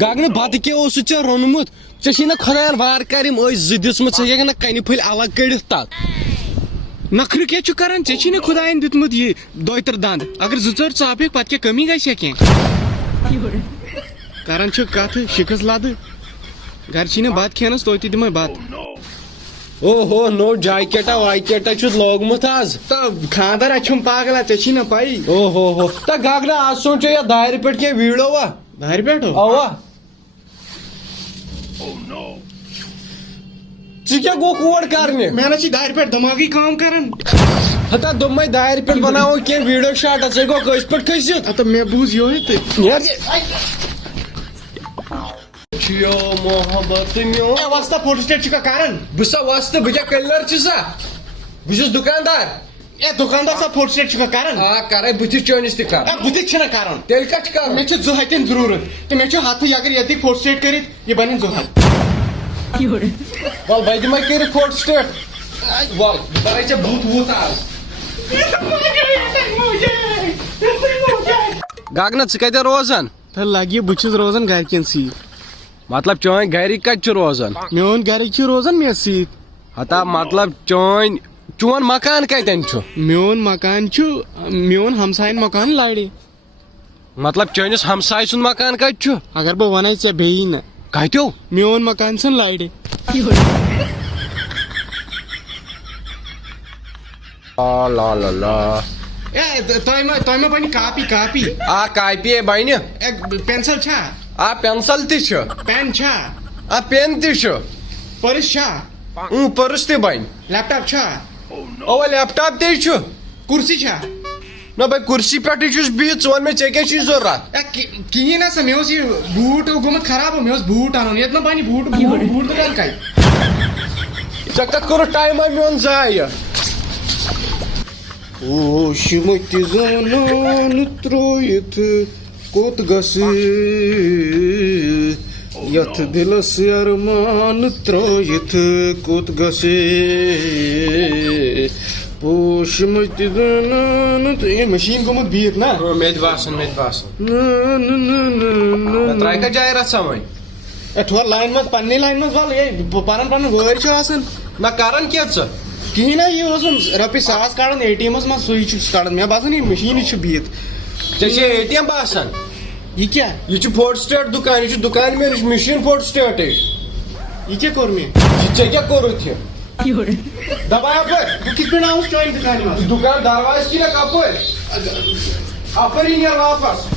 گاگنہٕ بتہٕ کیٛاہ اوسُتھ ژےٚ روٚنمُت ژےٚ چھے نہ خۄدایَن وار کر یِم ٲسۍ زٕ دِژمٕژ ژٕ ہیٚککھ نہ کنہِ پھٔلۍ الگ کٔڑِتھ تتھ نخرٕ کیٛاہ چھُ کران ژےٚ چھی نہٕ خۄدایَن دیُتمُت یہِ دوتر دند اگر زٕ ژور ژاپکھ پتہٕ کیٛاہ کٔمی گژھِ کینٛہہ کران چھِ کتھٕ شِکس لدٕ گرِ چھی نہٕ بتہٕ کھٮ۪نس توتہِ دِمے بتہٕ او ہو نوٚو جاکیٹا وایکیٹا چھُتھ لوگمُت آز تہٕ خاندر اچھُم پاگلا ژےٚ چھی نہ پایی او ہو تہٕ گاگنا آز سونچو یا دارِ پٮ۪ٹھ کینٛہہ ویٖڈوا دارِ پٮ۪ٹھ اوا ژٕ کیٛاہ گوٚکھ اور کرنہِ مےٚ نہ چھِ دارِ پٮ۪ٹھ دماغٕے کٲم کران ہتا دوٚپمَے دارِ پٮ۪ٹھ بناوو کینٛہہ ویٖڈیو شاٹا ژٕ گوٚو کٲنٛسہِ پٮ۪ٹھ کھٔسِتھ تہٕ مےٚ بوٗز یِہوے تہٕ چھُیو محبت میون اے وستا فوٹو سٹیٹ چھُکھا کران بہٕ سا وستہٕ بہٕ کیٛاہ کلر چھُ سا بہٕ چھُس دُکاندار اے دُکاندار سا فوٹو سٹیٹ چھُکھا کران آ کرے بٕتھِس چٲنِس تہِ کر اے بٕتھِس چھِنہ کران تیٚلہِ کتھ چھِ کرُن مےٚ چھِ 2 ہتٮ۪ن ضروٗرت تہٕ مےٚ چھُ ہتھٕے اگر ییٚتِکۍ فوٹو سٹیٹ کٔرِتھ یہِ بنن 2 ہتھ ول بہٕ دِمے کٔرِتھ فوٹو سٹیٹ ول بہٕ کرے ژےٚ بُتھ وُتھ آز گگنا ژٕ کتہِ روزان تہٕ لگہِ بہٕ چھُس روزان گرِکٮ۪ن سۭتۍ مطلب چٲنۍ گرِکۍ کتہِ چھِ روزان میون گرِکۍ چھِ روزان مےٚ سۭتۍ ہتا مطلب چون مکان کتٮ۪ن چھُ میون مکان چھُ میون ہمساین مکان لرِ مطلب چٲنِس ہمساے سُنٛد مکان کتہِ چھُ اگر بہٕ ونے ژےٚ بیٚیہِ نہٕ کتیو میون مکان چھُنہٕ لرِ لا لا لا اے تۄہہِ ما بنہِ کاپی آ کاپی بنہِ اے پینسل چھا آ پینسل تہِ چھُ پین چھا آ پین تہِ چھُ پٔرس چھا پٔرٕس تہِ بنہِ لیپ ٹاپ چھا اوا لیپ ٹاپ تے چھُ کُرسی چھا نہ بھائی کُرسی پٮ۪ٹھٕے چھُس بِہِتھ ژٕ وَن مےٚ ژےٚ کیٛاہ چھُے ضروٗرت اے کِہیٖنۍ نہ سا مےٚ اوس یہِ بوٗٹ گوٚمُت خراب مےٚ اوس بوٗٹ اَنُن ییٚتہِ ما بنہِ بوٗٹ دُکان کتہِ ژےٚ کتھ کوٚرُتھ ٹایما میون ضایہِ اوشمٕتہِ زنان ترٛٲیِتھ کوٚت گژھِ یتھ دِلس ارمان ترٛٲیِتھ کوٚت گژھِ پوشمٕتہِ زنان یہِ مشیٖن گوٚمُت بِہِتھ نا مےٚ تہِ باسان مےٚ ترٛایہِ کتھ جایہِ رژھ وۄنۍ اے ٹھوٚر لاینہِ منٛز پننہِ لاینہِ منٛز ول ہے پنُن وٲرۍ چھُ آسان نہ کران کیٛاہ ژٕ کِہیٖنۍ نہ یہِ اوسُم رۄپیہِ 1000 کڑان اے ٹی ایمس منٛز سُے چھُس کڑان مےٚ باسان یہِ مشیٖنٕے چھُ بِہِتھ ژےٚ چھے اے ٹی ایم باسان یہِ کیٛاہ یہِ چھُ فوٹو سٹیٹ دُکان یہِ چھُ دُکان مےٚ نِش مِشیٖن فوٹو سٹیٹٕے یہِ کیٛاہ کوٚر مےٚ ژےٚ کیٛاہ کوٚرُتھ یہِ دپا یپٲرۍ بہٕ کِتھ پٲٹھۍ آوُس چانہِ دُکانہِ منٛز دُکان دروازٕ کِنہٕ کپٲرۍ اپٲری نیر واپس